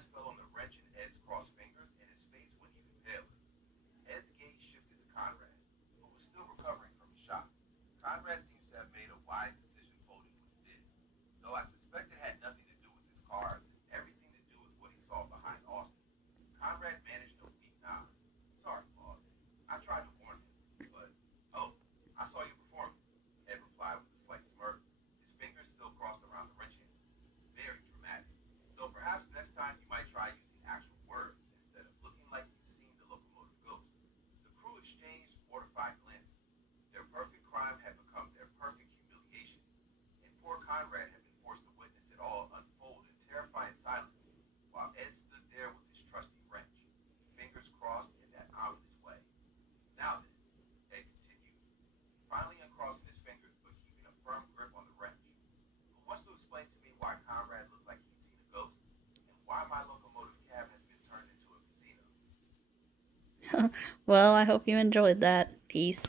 eyes fell on the wrench in Ed's crossed fingers, and his face went even paler. Ed's gaze shifted to Conrad, who was still recovering from his shock. Conrad seems to have made a wise decision folding what he did, though I suspect it had nothing to do with his cars and everything to do with what he saw behind Austin. Conrad managed a weak nod. Sorry, boss. I tried to warn him, but oh, I saw your performance, Ed replied with a slight smirk, his fingers still crossed around the wrench handle. Very dramatic. Though perhaps next time you might try using actual words instead of looking like you've seen the locomotive ghost. The crew exchanged mortified glances. Their perfect crime had become their perfect humiliation, and poor Conrad had been forced to witness it all unfold in terrifying silence, while Ed stood there with his trusty wrench, fingers crossed in that ominous way. Now then, Ed continued, finally uncrossing his fingers but keeping a firm grip on the wrench. Who wants to explain to me why Conrad looked like he'd seen a ghost, and why my locomotive cab has been turned into a casino? Well, I hope you enjoyed that. Peace.